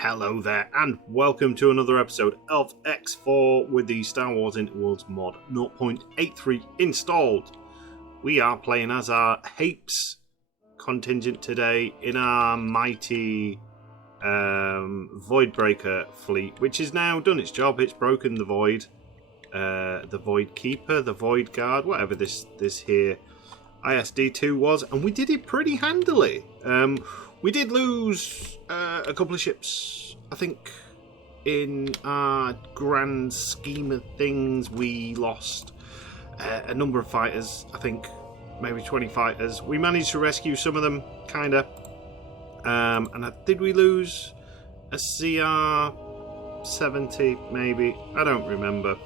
Hello there, and welcome to another episode of X4 with the Star Wars Interworlds mod 0.83 installed. We are playing as our Hapes contingent today in our mighty Voidbreaker fleet, which has now done its job. It's broken the Void, the Void Keeper, the Void Guard, whatever this here ISD2 was, and we did it pretty handily. We did lose a couple of ships, I think. In our grand scheme of things, we lost a number of fighters, I think maybe 20 fighters. We managed to rescue some of them, kinda. And did we lose a CR-70, maybe? I don't remember.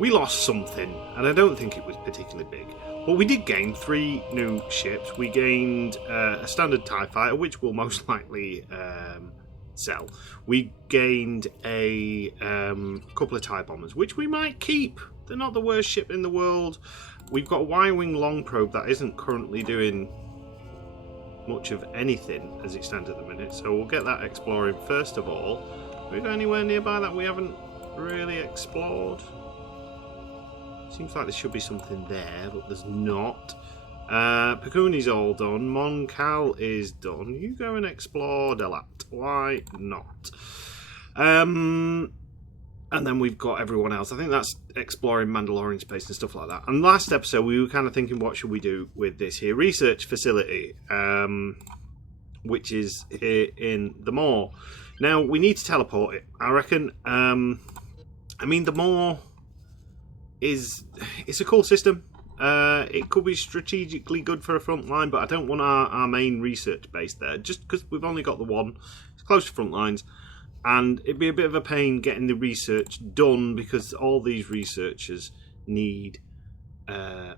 We lost something, and I don't think it was particularly big. But we did gain 3 new ships. We gained a standard TIE fighter, which we'll most likely sell. We gained a couple of TIE bombers, which we might keep. They're not the worst ship in the world. We've got a Y-wing long probe that isn't currently doing much of anything as it stands at the minute. So we'll get that exploring first of all. Have we got anywhere nearby that we haven't really explored? Seems like there should be something there, but there's not. Picuni's all done. Mon Cal is done. You go and explore Delat. Why not? And then we've got everyone else. I think that's exploring Mandalorian space and stuff like that. And last episode, we were kind of thinking, what should we do with this here research facility, which is here in the Maw. Now, we need to teleport it, I reckon. I mean, the Maw... it's a cool system. It could be strategically good for a front line, but I don't want our main research base there, just because we've only got the one. It's close to front lines, and it'd be a bit of a pain getting the research done because all these researchers need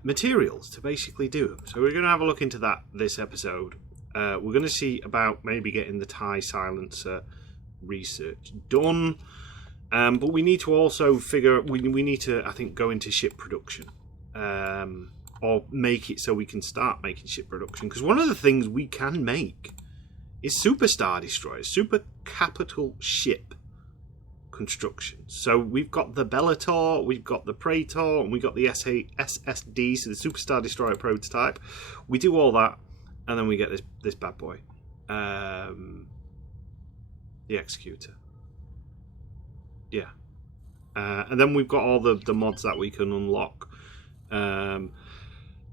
materials to basically do them. So we're going to have a look into that this episode. We're going to see about maybe getting the TIE silencer research done. But we need to also figure. We need to, I think, go into ship production, or make it so we can start making ship production. Because one of the things we can make is super star destroyers, super capital ship construction. So we've got the Bellator, we've got the Praetor, and we've got the SSD, so the super star destroyer prototype. We do all that, and then we get this bad boy, the Executor. Yeah, and then we've got all the mods that we can unlock,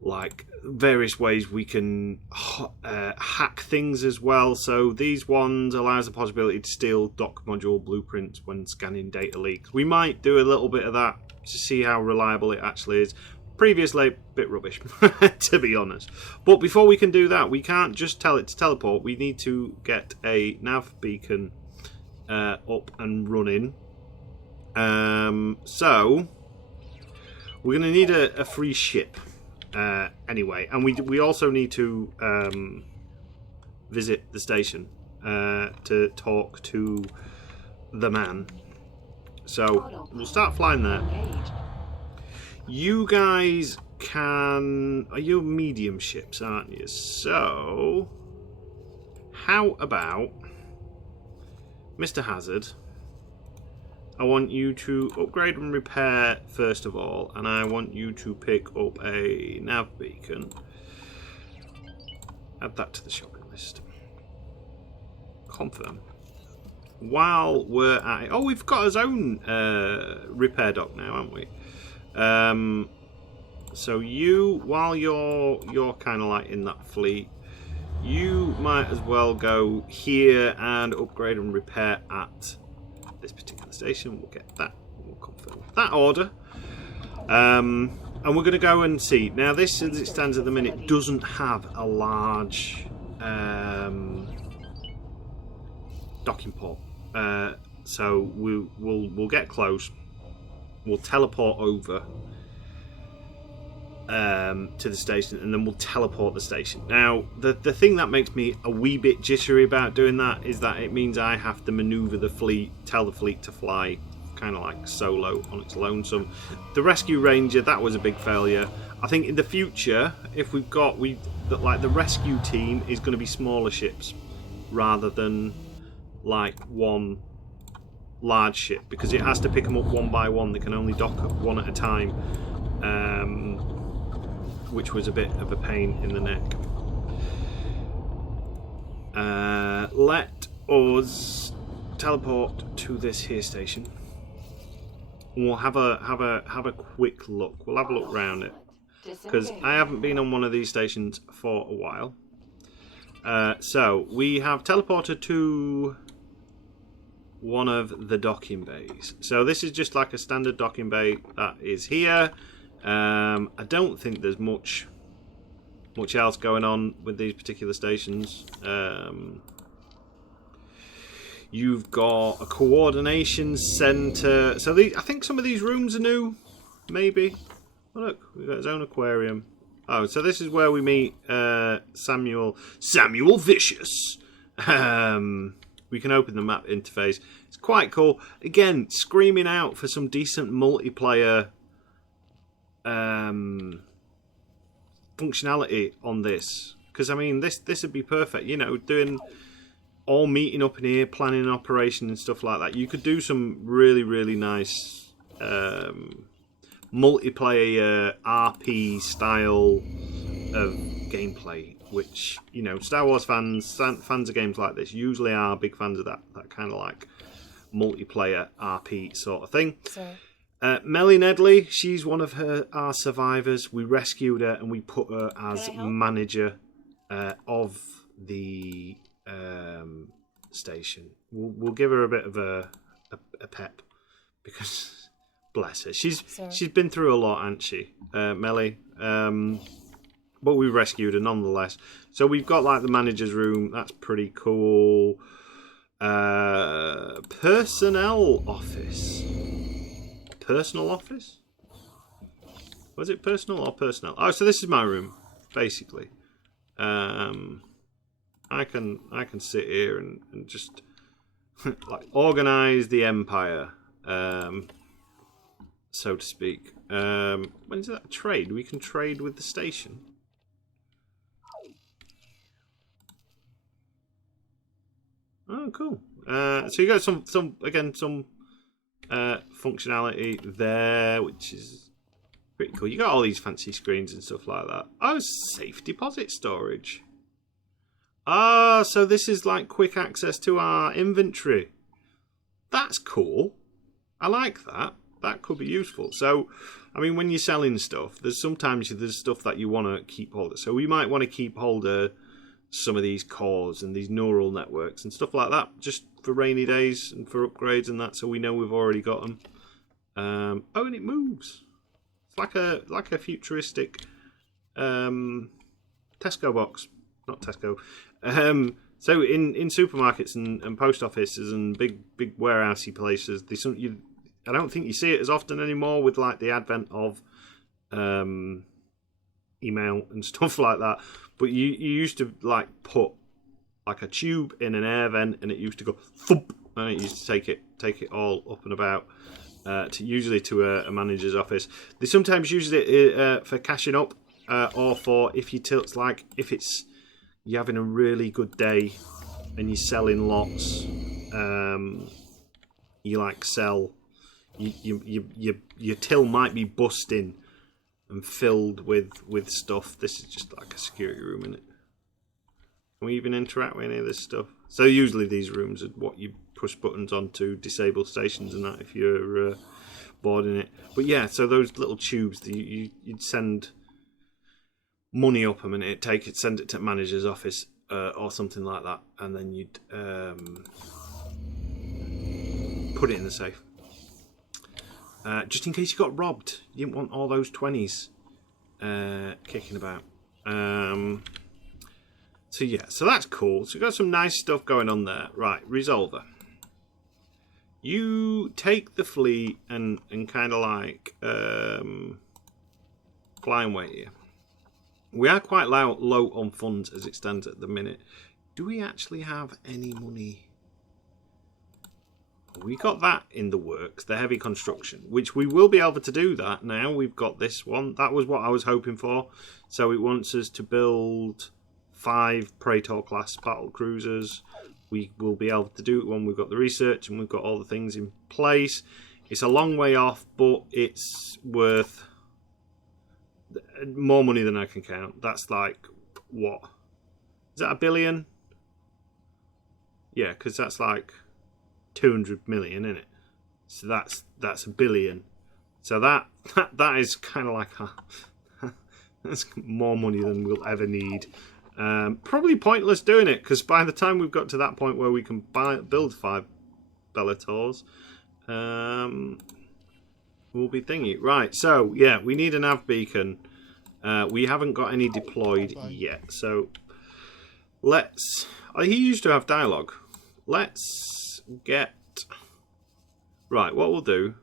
like various ways we can hack things as well. So these ones allows the possibility to steal dock module blueprints when scanning data leaks. We might do a little bit of that to see how reliable it actually is. Previously, a bit rubbish, to be honest. But before we can do that, we can't just tell it to teleport. We need to get a nav beacon up and running. So we're going to need a free ship anyway, and we also need to visit the station to talk to the man. So we'll start flying there. You guys are you medium ships, aren't you? So how about Mr. Hazard? I want you to upgrade and repair first of all, and I want you to pick up a nav beacon. Add that to the shopping list. Confirm. While we're at it, we've got our own repair dock now, haven't we? So while you're kind of like in that fleet, you might as well go here and upgrade and repair at this particular station. We'll get that. We'll confirm that order. And we're going to go and see. Now, this, as it stands at the minute, doesn't have a large docking port. So we'll get close. We'll teleport over to the station, and then we'll teleport the station. Now, the thing that makes me a wee bit jittery about doing that is that it means I have to maneuver the fleet, tell the fleet to fly kind of like solo on its lonesome. The Rescue Ranger, that was a big failure. I think in the future, if we've got, like the rescue team is going to be smaller ships. rather than like one large ship, because it has to pick them up one by one. They can only dock up one at a time, which was a bit of a pain in the neck. Let us teleport to this here station. We'll have a quick look. We'll have a look around it, because I haven't been on one of these stations for a while. So we have teleported to one of the docking bays. So this is just like a standard docking bay that is here. I don't think there's much else going on with these particular stations. You've got a coordination center. So I think some of these rooms are new, maybe. Oh, look, we've got his own aquarium. Oh, so this is where we meet Samuel Vicious. We can open the map interface. It's quite cool. Again, screaming out for some decent multiplayer functionality on this. Because, I mean, this would be perfect. You know, doing all meeting up in here, planning an operation and stuff like that. You could do some really, really nice multiplayer RP style of gameplay, which, you know, Star Wars fans of games like this usually are big fans of that kind of like multiplayer RP sort of thing. Melly Nedley, she's one of our survivors. We rescued her and we put her as manager of the station. We'll give her a bit of a pep, because bless her, she's been through a lot, hasn't she, Melly? But we rescued her nonetheless. So we've got like the manager's room. That's pretty cool. Personnel office. Personal office? Was it personal or personnel? Oh, so this is my room, basically. I can sit here and just like organize the empire, so to speak. When is that trade? We can trade with the station. Oh, cool. So you got some functionality there, which is pretty cool. You got all these fancy screens and stuff like that. Oh, safe deposit storage. Ah, so this is like quick access to our inventory. That's cool. I like that. That could be useful. So, I mean, when you're selling stuff, there's sometimes stuff that you want to keep hold of. So we might want to keep hold of some of these cores and these neural networks and stuff like that, just for rainy days and for upgrades and that, so we know we've already got them. Oh, and it moves. It's like a futuristic Tesco box, not Tesco. So in supermarkets and post offices and big warehousey places, I don't think you see it as often anymore with like the advent of email and stuff like that. But you used to like put like a tube in an air vent, and it used to go thump, and it used to take it all up and about, usually to a manager's office. They sometimes use it for cashing up, or for if it's you're having a really good day and you're selling lots. You like sell. Your till might be busting and filled with stuff. This is just like a security room, isn't it? Can we even interact with any of this stuff? So usually these rooms are what you push buttons on to disable stations and that if you're boarding it. But yeah, so those little tubes, you'd send money up them and it'd send it to manager's office or something like that, and then you'd put it in the safe. Just in case you got robbed. You didn't want all those 20s kicking about. So yeah, so that's cool. So we've got some nice stuff going on there. Right, Resolver. You take the fleet and kind of like flying weight here. We are quite low on funds as it stands at the minute. Do we actually have any money? We got that in the works, the heavy construction, which we will be able to do that now. We've got this one. That was what I was hoping for. So it wants us to build 5 Praetor class battle cruisers. We will be able to do it when we've got the research and we've got all the things in place. It's a long way off, but it's worth more money than I can count. That's like, what? Is that $1 billion? Yeah, because that's like 200 million, isn't it? So that's $1 billion. So that is kind of like that's more money than we'll ever need. Probably pointless doing it, because by the time we've got to that point where we can build 5 Bellators, we'll be thingy. Right, so yeah, we need a nav beacon. We haven't got any deployed yet, so let's... he used to have dialogue. Let's get... Right, what we'll do...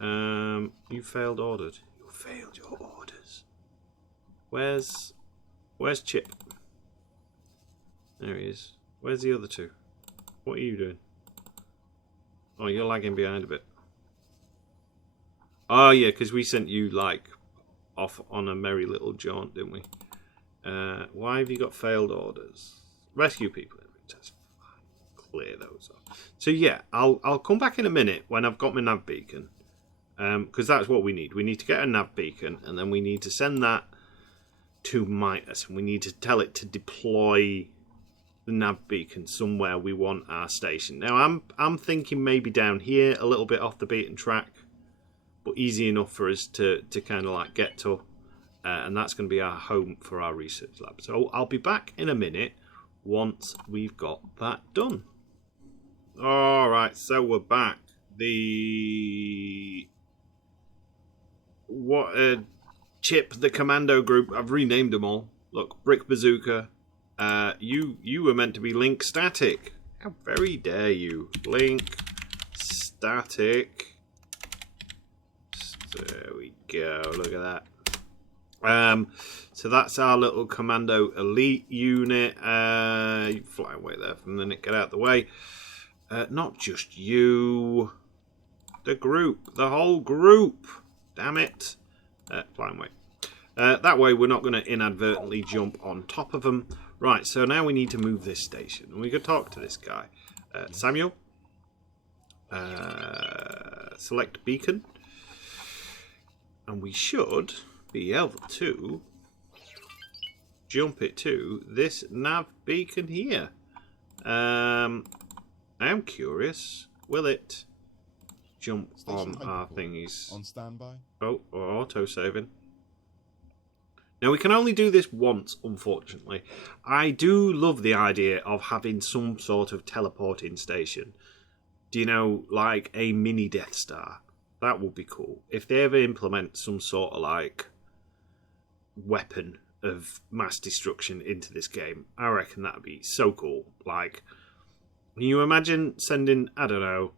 you failed ordered. You failed your orders. Where's Chip? There he is. Where's the other 2? What are you doing? Oh, you're lagging behind a bit. Oh yeah, because we sent you like off on a merry little jaunt, didn't we? Why have you got failed orders? Rescue people. Just clear those off. So yeah, I'll come back in a minute when I've got my nav beacon, because that's what we need. We need to get a nav beacon, and then we need to send that to Midas, and we need to tell it to deploy the nav beacon somewhere we want our station. Now I'm thinking maybe down here, a little bit off the beaten track, but easy enough for us to kind of like get to, and that's going to be our home for our research lab. So I'll be back in a minute once we've got that done. All right, so we're back. Chip, the commando group, I've renamed them all. Look, Brick Bazooka. You were meant to be Link Static. How very dare you. Link Static. There we go. Look at that. So that's our little commando elite unit. You fly away there from the minute. Get out of the way. Not just you. The group. The whole group. Damn it. Fly away. That way we're not going to inadvertently jump on top of them. Right, so now we need to move this station. And we could talk to this guy. Samuel. Select beacon. And we should be able to jump it to this nav beacon here. I am curious. Will it jump on our thingies? On standby. Oh, auto saving. Now, we can only do this once, unfortunately. I do love the idea of having some sort of teleporting station. Do you know, like a mini Death Star? That would be cool. If they ever implement some sort of, like, weapon of mass destruction into this game, I reckon that would be so cool. Like, can you imagine sending, I don't know,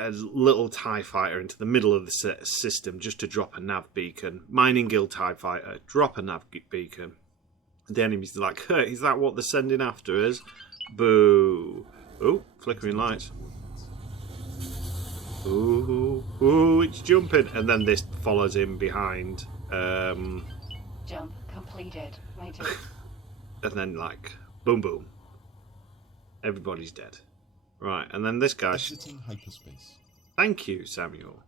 a little TIE fighter into the middle of the system just to drop a nav beacon. Mining Guild TIE fighter, drop a nav beacon. The enemy's like, hey, is that what they're sending after us? Boo. Oh, flickering lights. Ooh, it's jumping. And then this follows him behind. Jump completed, matey. And then, like, boom, boom. Everybody's dead. Right, and then this guy... Exiting hyperspace. Thank you, Samuel.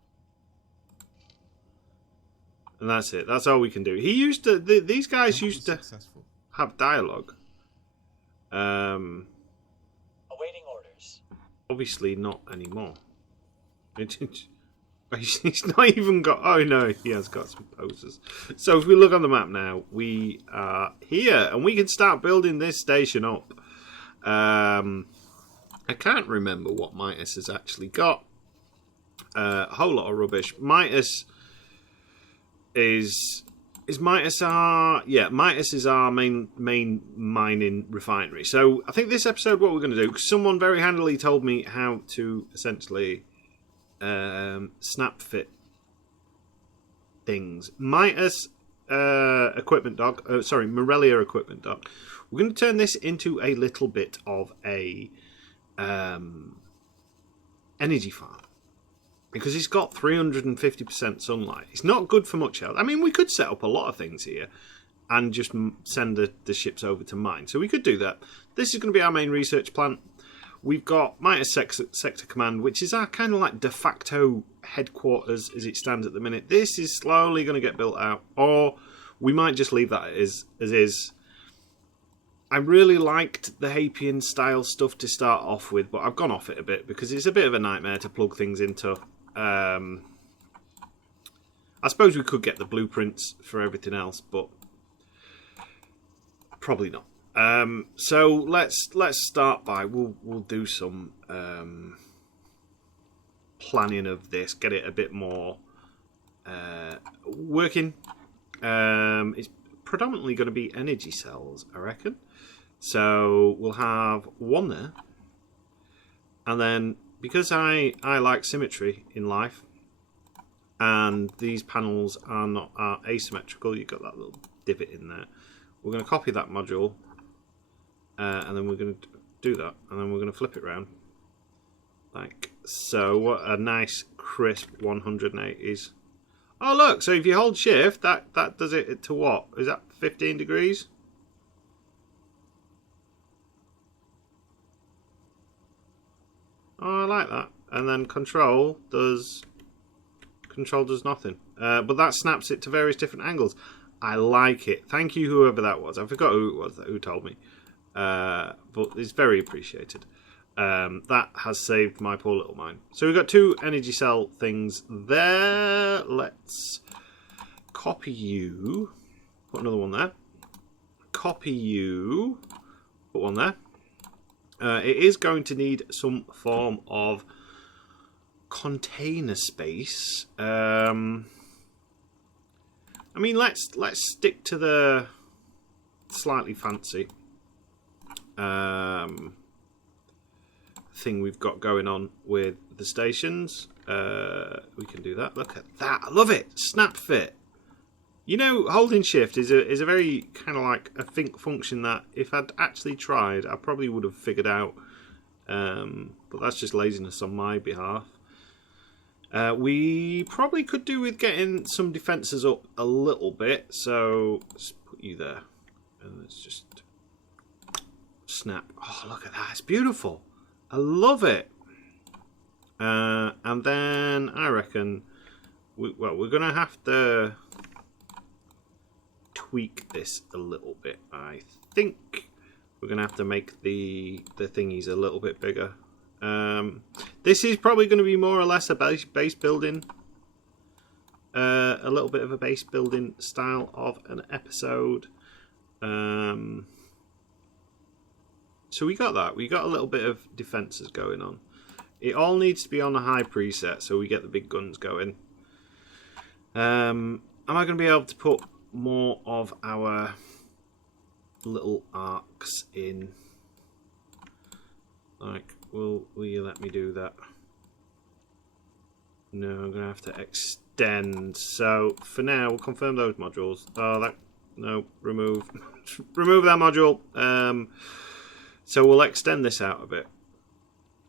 And that's it. That's all we can do. He used to... these guys used to have dialogue. Awaiting orders. Obviously not anymore. He's not even got... Oh, no, he has got some poses. So if we look on the map now, we are here. And we can start building this station up. I can't remember what Midas has actually got. A whole lot of rubbish. Midas is Midas our... Yeah, Midas is our main mining refinery. So I think this episode, what we're going to do, because someone very handily told me how to essentially snap fit things. Midas equipment dock. Morelia equipment dock. We're going to turn this into a little bit of a energy farm. because it's got 350% sunlight. It's not good for much else. I mean, we could set up a lot of things here and just send the ships over to mine. So we could do that. This is going to be our main research plant. We've got Midas Sector Command, which is our kind of like de facto headquarters as it stands at the minute. This is slowly going to get built out, or we might just leave that as is. I really liked the Hapian style stuff to start off with, but I've gone off it a bit because it's a bit of a nightmare to plug things into. I suppose we could get the blueprints for everything else, but probably not. So let's start by we'll do some planning of this, get it a bit more working. It's predominantly going to be energy cells, I reckon. So we'll have one there, and then because I like symmetry in life, and these panels are asymmetrical. You've got that little divot in there. We're going to copy that module, and then we're going to do that, and then we're going to flip it around like so. What a nice crisp 180s. Oh look! So if you hold shift, that does it to what? Is that 15 degrees? Oh, I like that. And then control does nothing. But that snaps it to various different angles. I like it. Thank you, whoever that was. I forgot who it was who told me. But it's very appreciated. That has saved my poor little mind. So we've got two energy cell things there. Let's copy you. Put another one there. Copy you. Put one there. It is going to need some form of container space. I mean, let's stick to the slightly fancy thing we've got going on with the stations. We can do that. Look at that! I love it. Snap fit. You know, holding shift is a very kind of like a function that if I'd actually tried, I probably would have figured out. But that's just laziness on my behalf. We probably could do with getting some defences up a little bit. So let's put you there. And let's just snap. Oh, look at that. It's beautiful. I love it. And then I reckon, we're going to have to tweak this a little bit. I think we're going to have to make the thingies a little bit bigger. This is probably going to be more or less a base building, a little bit of a base building style of an episode. So we got that. We got a little bit of defences going on. It all needs to be on a high preset so we get the big guns going. Am I going to be able to put more of our little arcs in? Like, will you let me do that? No, I'm going to have to extend. So for now, we'll confirm those modules. Oh, no, remove that module. So we'll extend this out a bit.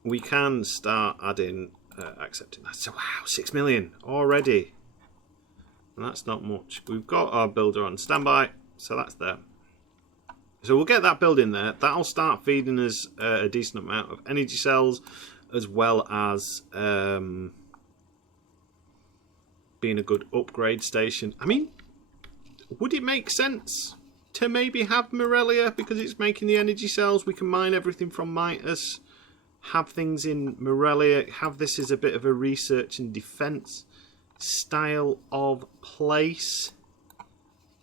We can start adding, accepting that. So wow, 6 million already. And that's not much. We've got our builder on standby, so that's there. So we'll get that building there. That'll start feeding us a decent amount of energy cells, as well as being a good upgrade station. I mean, would it make sense to maybe have Morelia because it's making the energy cells? We can mine everything from Midas, have things in Morelia, have this as a bit of a research and defense style of place.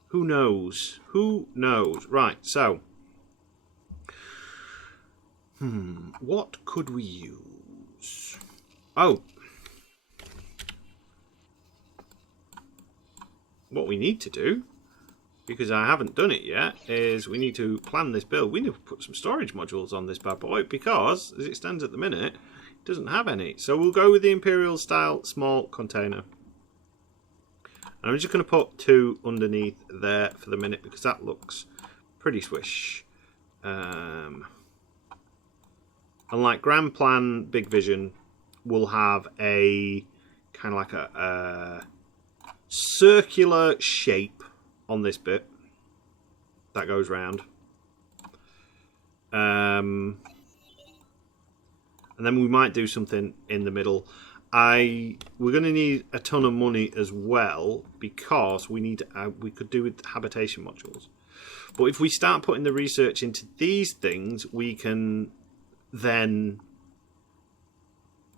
Who knows? Who knows? Right, so what could we use? Oh, what we need to do, because I haven't done it yet, is we need to plan this build. We need to put some storage modules on this bad boy, because as it stands at the minute, it doesn't have any. So we'll go with the Imperial style small container. And I'm just going to put 2 underneath there for the minute, because that looks pretty swish. Unlike Grand Plan Big Vision, we'll have a kind of like a circular shape on this bit that goes round. And then we might do something in the middle. We're going to need a ton of money as well, because we could do with habitation modules. But if we start putting the research into these things, we can then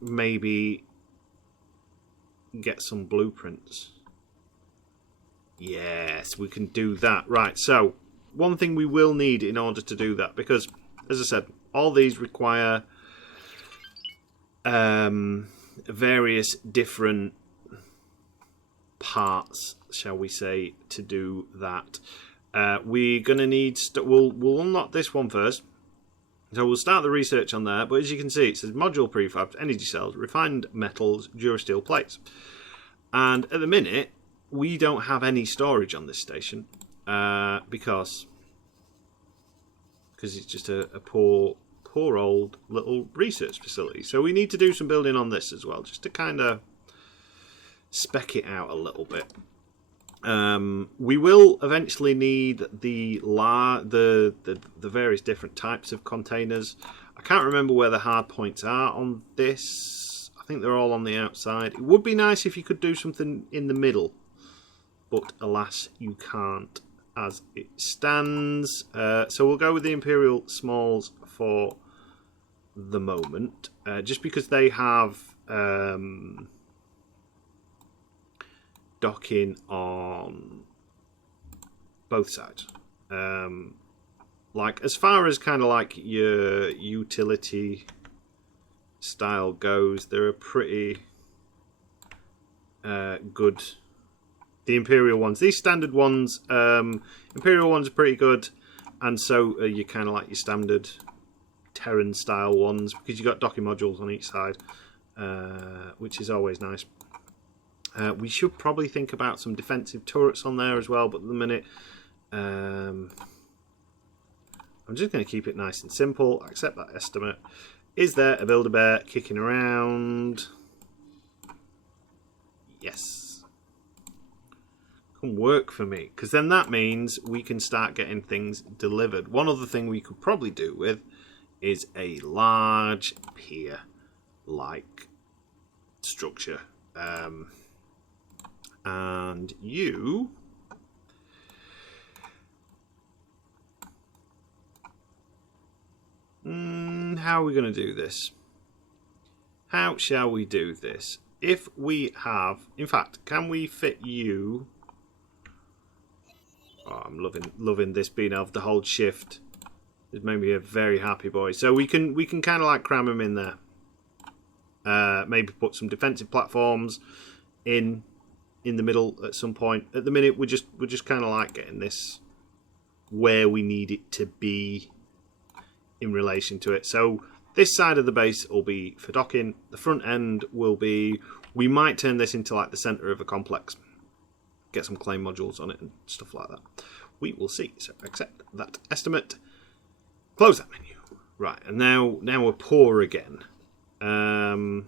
maybe get some blueprints. Yes, we can do that. Right, so one thing we will need in order to do that, because as I said, all these require various different parts, shall we say, to do that. We're going to need... We'll unlock this one first. So we'll start the research on there. But as you can see, it says module prefabs, energy cells, refined metals, durasteel plates. And at the minute, we don't have any storage on this station. Because it's just a poor old little research facility. So we need to do some building on this as well, just to kind of spec it out a little bit. We will eventually need the various different types of containers. I can't remember where the hard points are on this. I think they're all on the outside. It would be nice if you could do something in the middle, but alas, you can't as it stands. So we'll go with the Imperial Smalls for the moment, just because they have docking on both sides. Like, as far as kind of like your utility style goes, they're pretty good. The Imperial ones, these standard ones, Imperial ones are pretty good, and so are you kind of like your standard Terran style ones, because you've got docking modules on each side, which is always nice. We should probably think about some defensive turrets on there as well, but at the minute I'm just going to keep it nice and simple. Accept that estimate. Is there a Build-A-Bear kicking around? Yes. Can work for me, because then that means we can start getting things delivered. One other thing we could probably do with is a large pier-like structure. And you... how are we going to do this? How shall we do this? If we have... In fact, can we fit you... Oh, I'm loving this being able to hold shift. It's made me a very happy boy. So we can kind of like cram them in there. Maybe put some defensive platforms in the middle at some point. At the minute, we're just kind of like getting this where we need it to be in relation to it. So this side of the base will be for docking. The front end will be... We might turn this into like the center of a complex. Get some claim modules on it and stuff like that. We will see. So accept that estimate. Close that menu. Right, and now we're poor again. The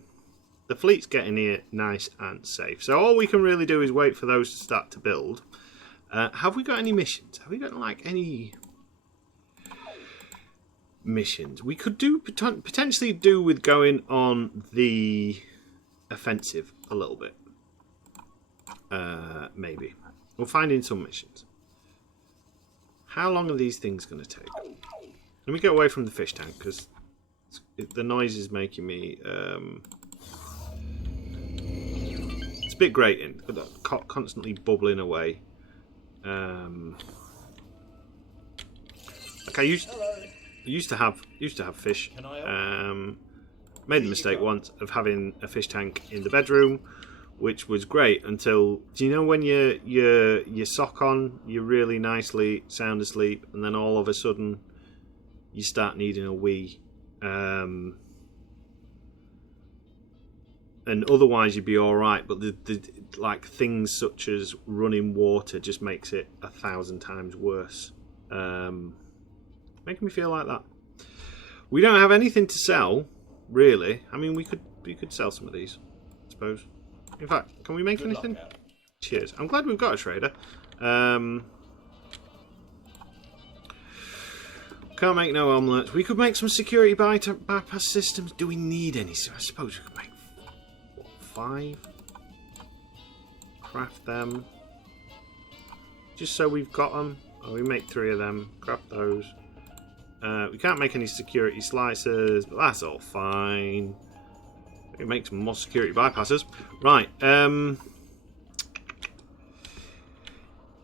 fleet's getting here nice and safe. So all we can really do is wait for those to start to build. Have we got any missions? Have we got like any missions? We could do potentially do with going on the offensive a little bit. Maybe. We're finding some missions. How long are these things going to take? Let me get away from the fish tank, because the noise is making me... it's a bit grating. Constantly bubbling away. Like I used to have fish. Made the mistake once of having a fish tank in the bedroom, which was great until, do you know when you sock on, you're really nicely sound asleep, and then all of a sudden you start needing a wee, and otherwise you'd be all right, but the like things such as running water just makes it 1,000 times worse. Making me feel like that. We don't have anything to sell, really. I mean, we could sell some of these, I suppose. In fact, can we make anything? Cheers. I'm glad we've got a trader. Can't make no omelets. We could make some security bypass systems. Do we need any? I suppose we could make 5. Craft them. Just so we've got them. Oh, we make 3 of them. Craft those. We can't make any security slicers, but that's all fine. We can make some more security bypasses. Right.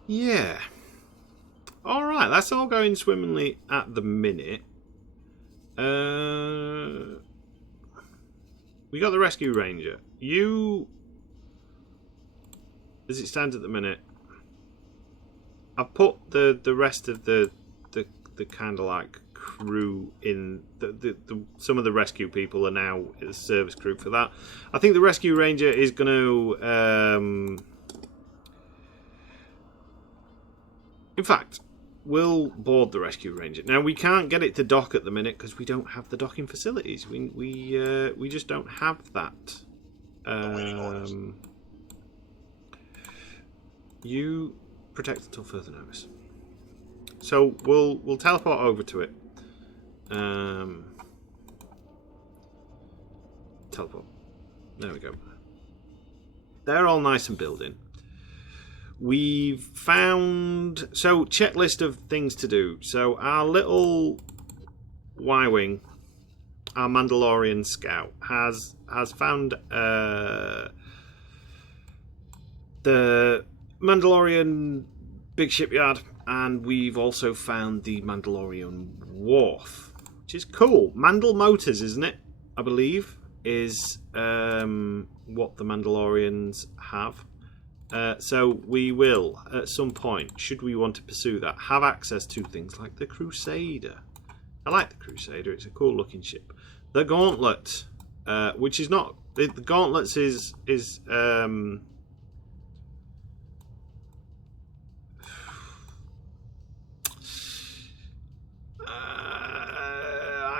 Yeah. Alright, that's all going swimmingly at the minute. We got the rescue ranger. As it stands at the minute, I've put the rest of the kind of like crew in. Some of the rescue people are now the service crew for that. I think the rescue ranger is going to. In fact, we'll board the rescue ranger. Now we can't get it to dock at the minute because we don't have the docking facilities. We just don't have that. You protect until further notice. So we'll teleport over to it. Teleport. There we go. They're all nice and building. We've found checklist of things to do. So our little Y-wing, our Mandalorian scout, has found the Mandalorian big shipyard, and we've also found the Mandalorian wharf, which is cool. Mandal Motors, isn't it? I believe is what the Mandalorians have. So we will, at some point, should we want to pursue that, have access to things like the Crusader. I like the Crusader. It's a cool looking ship. The Gauntlet, which is not the Gauntlets is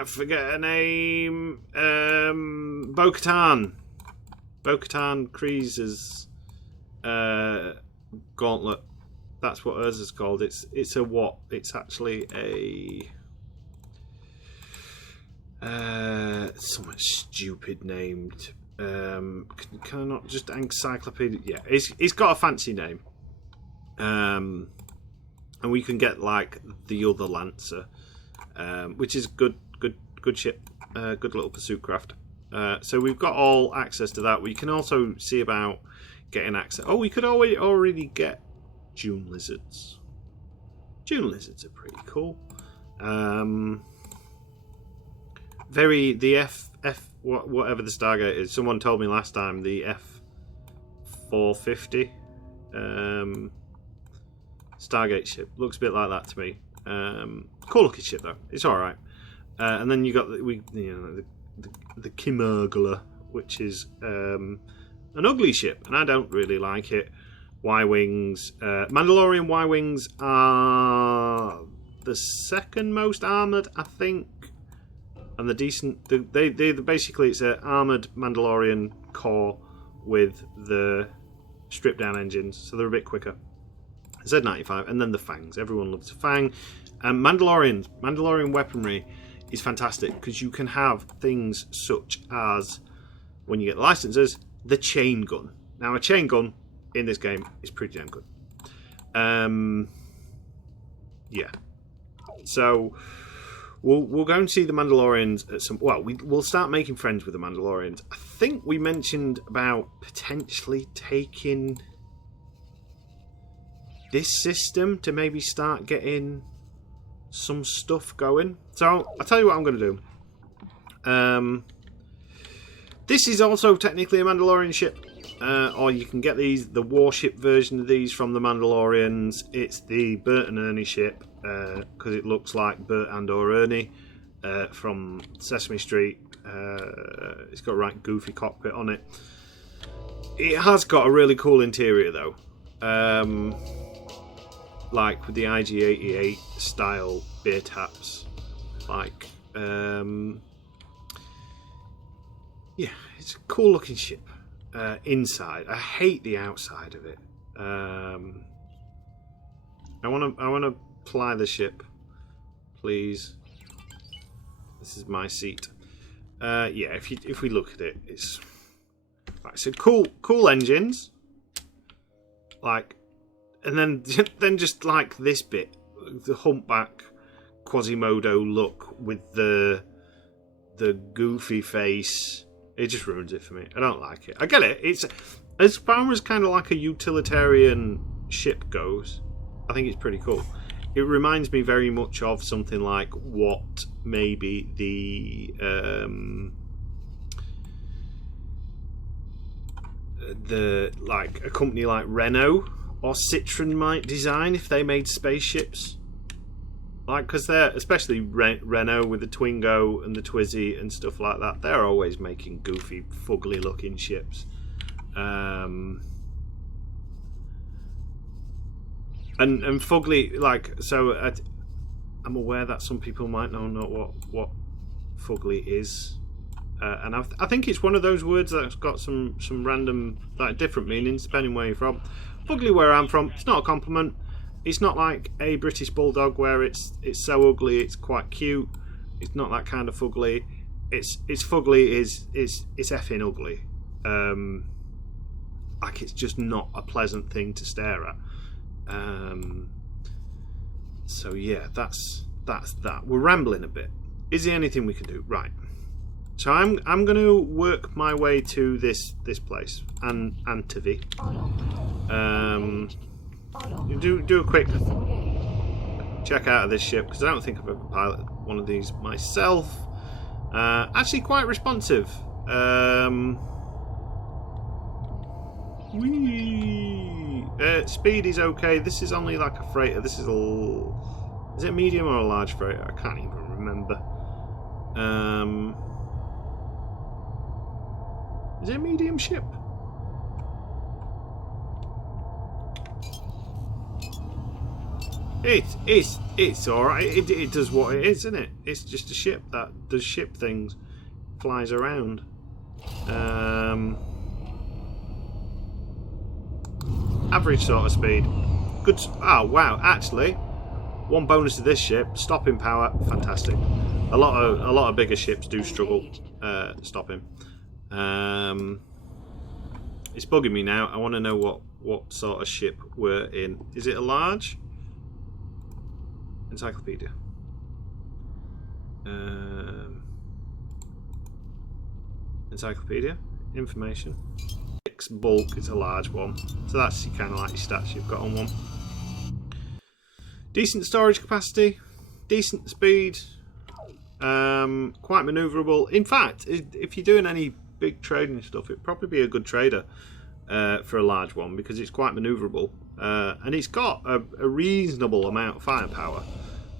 I forget her name. Bo-Katan. Bo-Katan Kryze's gauntlet. That's what hers is called. It's a what? It's actually a something stupid named. Can I not just encyclopedia? Yeah, it's got a fancy name. And we can get like the other Lancer, which is good ship, good little pursuit craft. So we've got all access to that. We can also see about getting access. Oh, we could already get Dune lizards. Dune lizards are pretty cool. The F whatever the Stargate is. Someone told me last time the F450 Stargate ship looks a bit like that to me. Cool looking ship though. It's all right. And then you got the Kimurgler, which is an ugly ship, and I don't really like it. Y-wings, Mandalorian Y-wings are the second most armored, I think, and the decent. They basically it's an armored Mandalorian core with the stripped down engines, so they're a bit quicker. Z95, and then the fangs. Everyone loves a fang. Mandalorian weaponry is fantastic because you can have things such as, when you get the licenses, the chain gun. Now, a chain gun in this game is pretty damn good. Yeah. So we'll go and see the Mandalorians at some. Well, we'll start making friends with the Mandalorians. I think we mentioned about potentially taking this system to maybe start getting some stuff going. So I'll tell you what I'm going to do. This is also technically a Mandalorian ship, or you can get the warship version of these from the Mandalorians. It's the Bert and Ernie ship because it looks like Bert and or Ernie from Sesame Street. It's got a right goofy cockpit on it. It has got a really cool interior though. Like with the IG-88 style beer taps, like yeah, it's a cool looking ship. inside. I hate the outside of it. I want to fly the ship, please. This is my seat. Yeah, if we look at it, it's right. So cool engines, like, and then just like this bit, the humpback Quasimodo look with the goofy face. It just ruins it for me. I don't like it. I get it. It's as far as kind of like a utilitarian ship goes, I think it's pretty cool. It reminds me very much of something like what maybe the like a company like Renault or Citroën might design if they made spaceships. Like, because they're, especially Renault with the Twingo and the Twizy and stuff like that, they're always making goofy, fugly looking ships. And fugly, like, so I'm aware that some people might not know what fugly is. And I think it's one of those words that's got some random, like, different meanings depending where you're from. Fugly, where I'm from, it's not a compliment. It's not like a British Bulldog where it's so ugly it's quite cute. It's not that kind of fugly. It's fugly is effing ugly. Like, it's just not a pleasant thing to stare at. So yeah, that's that. We're rambling a bit. Is there anything we can do? Right. So I'm going to work my way to this place and Antivy. Do a quick check out of this ship because I don't think I've ever piloted one of these myself. Actually, quite responsive. Speed is okay. This is only like a freighter. This is is it a medium or a large freighter? I can't even remember. Is it a medium ship? It's alright. It does what it is, isn't it? It's just a ship that does ship things, flies around. Average sort of speed. Good. Oh wow! Actually, one bonus to this ship: stopping power. Fantastic. A lot of bigger ships do struggle stopping. It's bugging me now. I want to know what sort of ship we're in. Is it a large? Encyclopedia. Encyclopedia. Information. Bulk is a large one. So that's kind of like your stats you've got on one. Decent storage capacity. Decent speed. Quite manoeuvrable. In fact, if you're doing any big trading stuff, it'd probably be a good trader for a large one because it's quite manoeuvrable. And it's got a reasonable amount of firepower,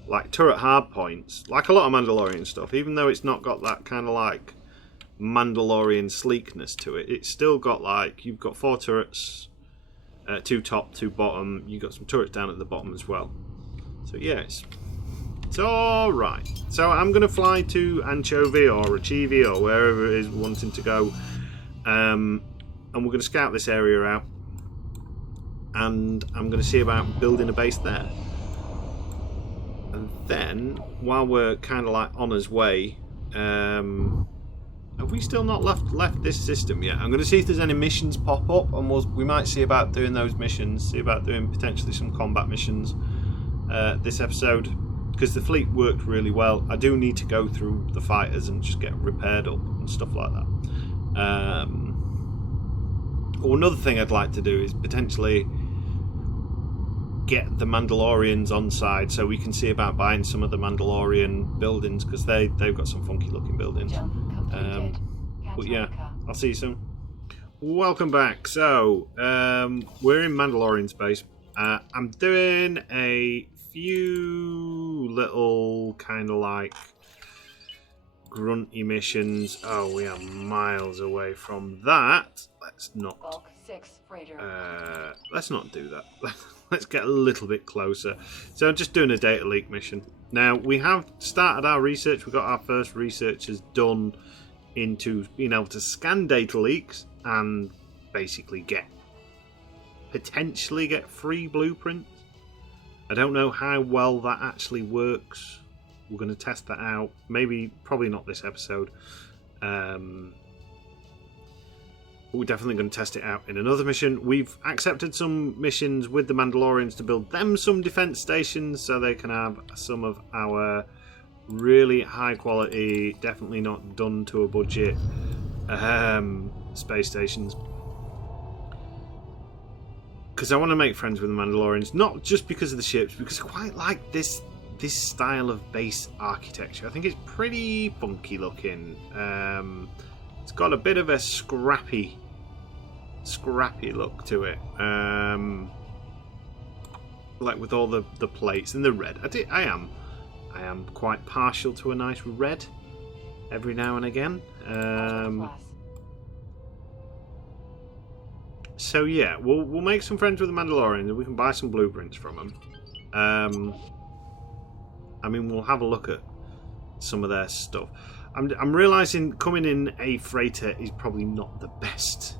like turret hard points, like a lot of Mandalorian stuff. Even though it's not got that kind of like Mandalorian sleekness to it, it's still got like, you've got 4 turrets, 2 top, 2 bottom. You've got some turrets down at the bottom as well. So yeah, it's all right. So I'm going to fly to Anchovy or Achievy or wherever it is wanting to go, and we're going to scout this area out. And I'm going to see about building a base there. And then, while we're kind of like on his way, have we still not left this system yet? I'm going to see if there's any missions pop up, and we might see about doing those missions. See about doing potentially some combat missions this episode, because the fleet worked really well. I do need to go through the fighters and just get repaired up and stuff like that. Or another thing I'd like to do is potentially get the Mandalorians on side so we can see about buying some of the Mandalorian buildings, because they've got some funky looking buildings. But yeah, I'll see you soon. Welcome back. So we're in Mandalorian space. I'm doing a few little kind of like grunty missions. Oh, we are miles away from that. Let's not do that. Let's get a little bit closer. So I'm just doing a data leak mission. Now, we have started our research. We've got our first researchers done into being able to scan data leaks and basically potentially get free blueprints. I don't know how well that actually works. We're going to test that out. Probably not this episode. We're definitely going to test it out in another mission. We've accepted some missions with the Mandalorians to build them some defense stations so they can have some of our really high quality, definitely not done to a budget space stations. Because I want to make friends with the Mandalorians, not just because of the ships, because I quite like this style of base architecture. I think it's pretty funky looking. It's got a bit of a scrappy look to it, like with all the plates and the red. I am quite partial to a nice red every now and again. So yeah, we'll make some friends with the Mandalorians and we can buy some blueprints from them. I mean, we'll have a look at some of their stuff. I'm realizing coming in a freighter is probably not the best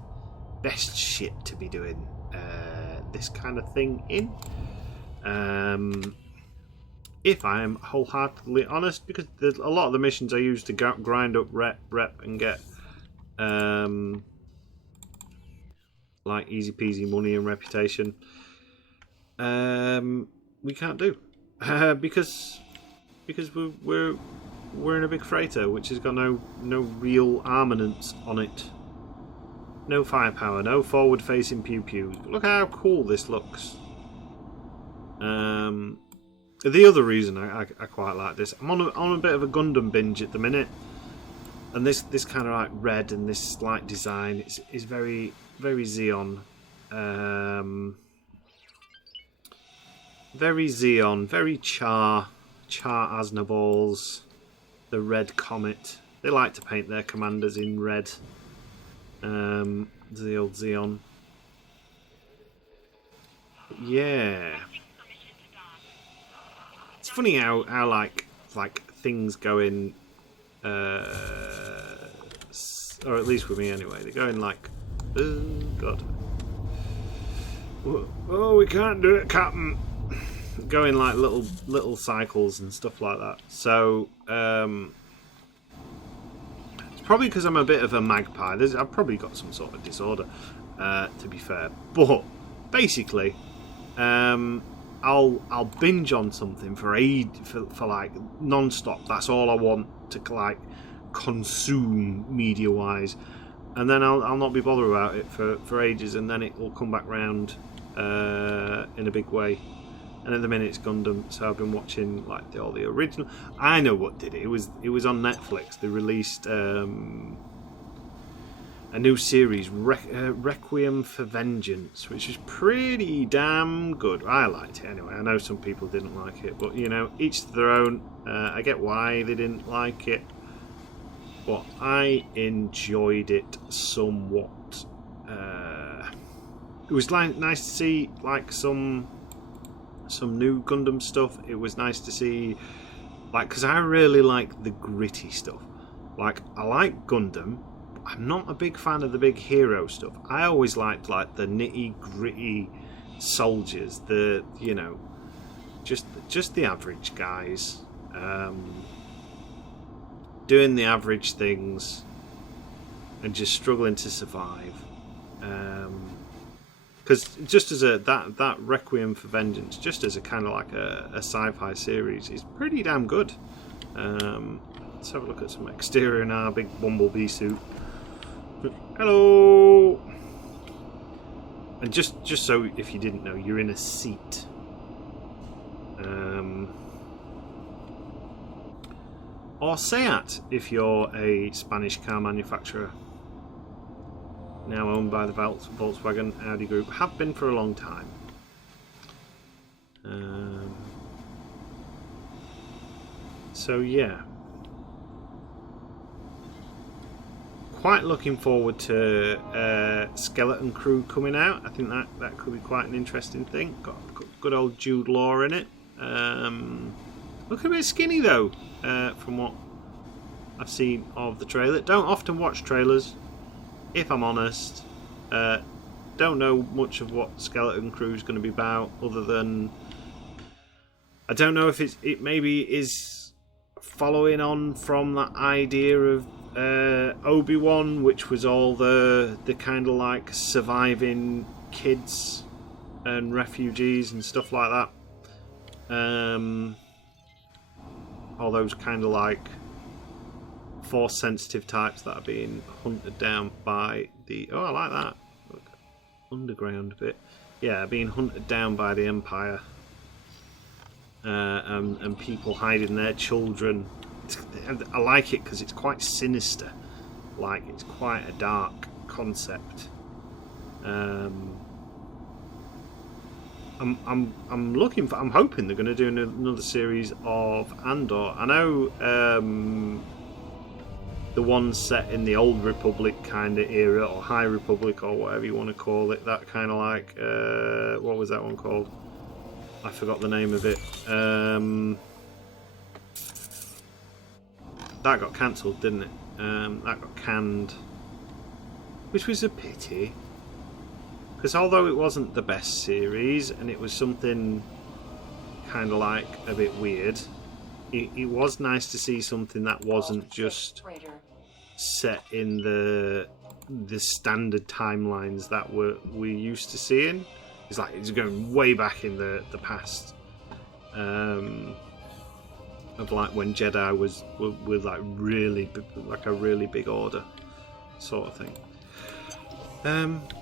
ship to be doing this kind of thing in. If I am wholeheartedly honest, because there's a lot of the missions I use to grind up rep and get like easy peasy money and reputation, we can't do because we're in a big freighter which has got no real armaments on it, no firepower, no forward facing pew pews. Look how cool this looks. The other reason I quite like this, I'm on a bit of a Gundam binge at the minute, and this kind of like red and this slight design is very Xeon, very Xeon, very Char Aznaballs, the Red Comet. They like to paint their commanders in red. The old Xeon. Yeah. It's funny how like things go in, or at least with me anyway. They go in like, oh god, oh we can't do it, Captain. Go in like little cycles and stuff like that. So it's probably because I'm a bit of a magpie. I've probably got some sort of disorder, to be fair. But basically, I'll binge on something for like non-stop. That's all I want to like consume media wise, and then I'll not be bothered about it for ages, and then it will come back round in a big way. And at the minute it's Gundam, so I've been watching like all the original. I know what did it. It was on Netflix. They released a new series, Requiem for Vengeance, which is pretty damn good. I liked it anyway. I know some people didn't like it, but you know, each to their own. I get why they didn't like it, but I enjoyed it somewhat. It was like nice to see like some new Gundam stuff. It was nice to see, like, because I really like the gritty stuff. Like, I like Gundam. I'm not a big fan of the big hero stuff. I always liked like the nitty gritty soldiers, the, you know, just the average guys, doing the average things and just struggling to survive. Because just as that Requiem for Vengeance, just as a kind of like a sci-fi series, is pretty damn good. Let's have a look at some exterior in our big bumblebee suit. Hello. And just so if you didn't know, you're in a seat. Or Seat if you're a Spanish car manufacturer. Now owned by the Volkswagen Audi Group, have been for a long time. So yeah, quite looking forward to Skeleton Crew coming out. I think that could be quite an interesting thing. Got good old Jude Law in it. Looking a bit skinny though, from what I've seen of the trailer. Don't often watch trailers, if I'm honest. Don't know much of what Skeleton Crew is going to be about, other than I don't know if it maybe is following on from that idea of Obi-Wan, which was all the kind of like surviving kids and refugees and stuff like that. All those kind of like force sensitive types that are being hunted down by the I like that. Look, underground bit. Yeah, being hunted down by the Empire. And people hiding their children. I like it because it's quite sinister. Like, it's quite a dark concept. I'm hoping they're going to do another series of Andor. I know the one set in the Old Republic kind of era, or High Republic, or whatever you want to call it. That kind of like what was that one called? I forgot the name of it. That got cancelled, didn't it? That got canned, which was a pity. Because although it wasn't the best series, and it was something kind of like a bit weird, it was nice to see something that wasn't just set in the standard timelines that we're used to seeing. It's like it's going way back in the past, of like when Jedi were like really like a really big order sort of thing.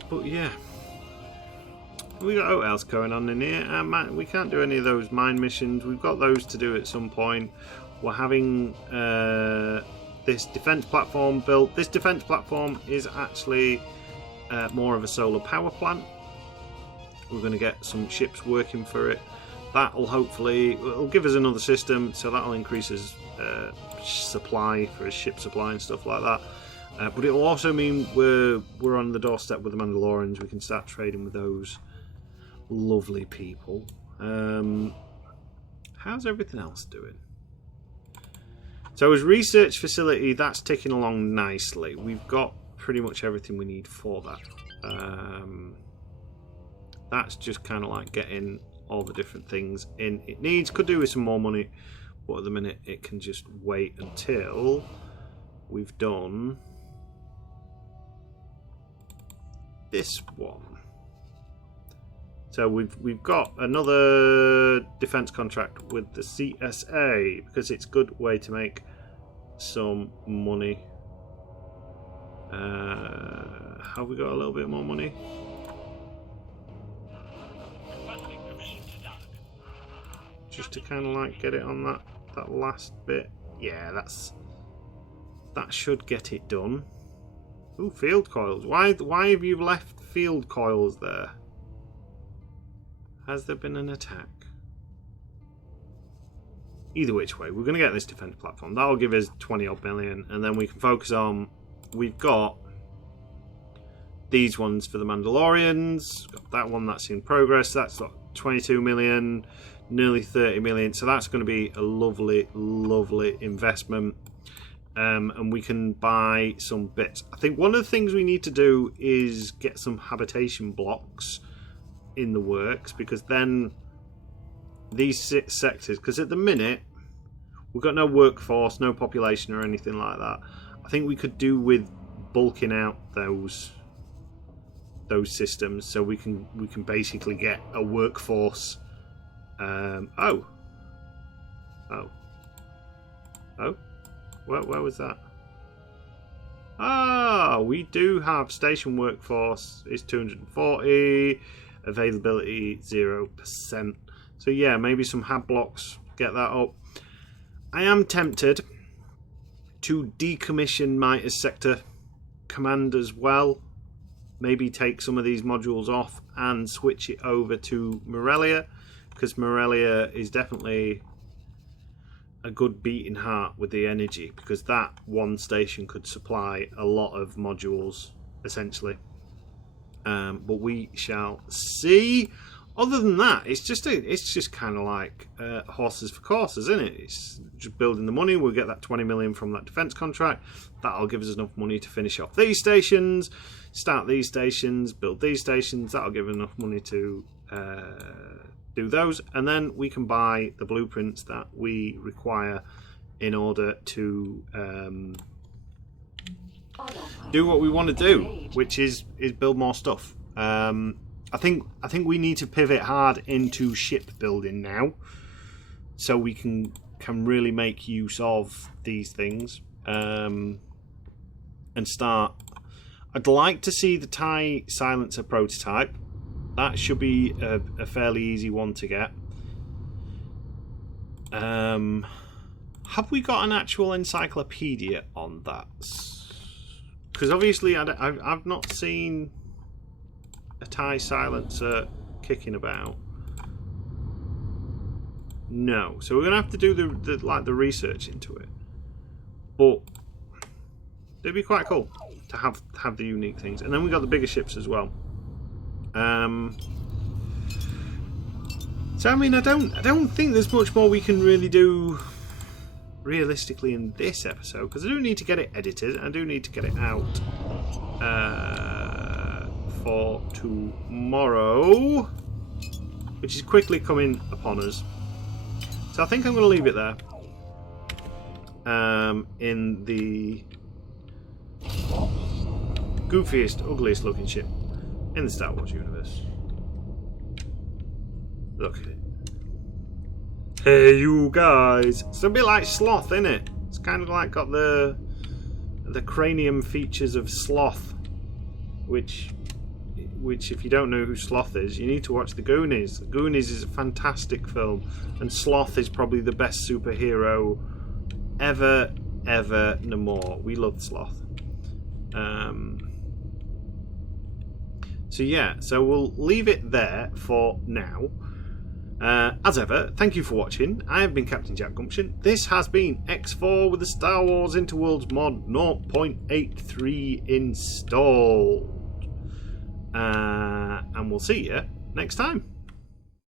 But yeah, we got what else going on in here? We can't do any of those mine missions. We've got those to do at some point. We're having this defense platform built. This defense platform is actually more of a solar power plant. We're going to get some ships working for it. That'll hopefully it'll give us another system, so that'll increase his supply for his ship supply and stuff like that. But it'll also mean we're on the doorstep with the Mandalorians. We can start trading with those lovely people. How's everything else doing? So as research facility, that's ticking along nicely. We've got pretty much everything we need for that. That's just kind of like getting all the different things in it needs. Could do with some more money, but at the minute it can just wait until we've done this one. So we've got another defense contract with the CSA because it's a good way to make some money. Have we got a little bit more money? Just to kind of like get it on that last bit. Yeah, that should get it done. Ooh, field coils. Why have you left field coils there? Has there been an attack? Either which way, we're going to get this defense platform. That'll give us 20 odd million, and then we can focus on. We've got these ones for the Mandalorians. Got that one that's in progress. That's like 22 million. Nearly 30 million, so that's going to be a lovely investment, and we can buy some bits. I think one of the things we need to do is get some habitation blocks in the works, because then these 6 sectors, because at the minute we've got no workforce, no population or anything like that. I think we could do with bulking out those systems, so we can basically get a workforce. Where was that? We do have station workforce is 240, availability 0%. So yeah, maybe some hab blocks, get that up. I am tempted to decommission my sector command as well. Maybe take some of these modules off and switch it over to Morelia, because Morelia is definitely a good beating heart with the energy, because that one station could supply a lot of modules essentially. But we shall see. other than that, it's just kind of like horses for courses, isn't it? It's just building the money. We'll get that 20 million from that defence contract. That'll give us enough money to finish off these stations, start these stations, build these stations. That'll give enough money to do those, and then we can buy the blueprints that we require in order to do what we want to do, which is build more stuff. I think we need to pivot hard into ship building now, so we can really make use of these things and start. I'd like to see the TIE Silencer prototype. That should be a fairly easy one to get. Have we got an actual encyclopedia on that? Because obviously I've not seen a TIE Silencer kicking about. No, so we're gonna have to do the research into it. But it'd be quite cool to have the unique things, and then we got the bigger ships as well. So I mean, I don't think there's much more we can really do realistically in this episode, because I do need to get it edited. I do need to get it out for tomorrow, which is quickly coming upon us. So I think I'm going to leave it there. In the goofiest, ugliest looking ship in the Star Wars universe. Look at it. Hey, you guys! It's a bit like Sloth, isn't it? It's kind of like got the cranium features of Sloth, which if you don't know who Sloth is, you need to watch The Goonies. The Goonies is a fantastic film, and Sloth is probably the best superhero ever, no more. We love Sloth. So yeah, so we'll leave it there for now. As ever, thank you for watching. I have been Captain Jack Gumption. This has been X4 with the Star Wars Interworlds mod 0.83 installed. And we'll see you next time.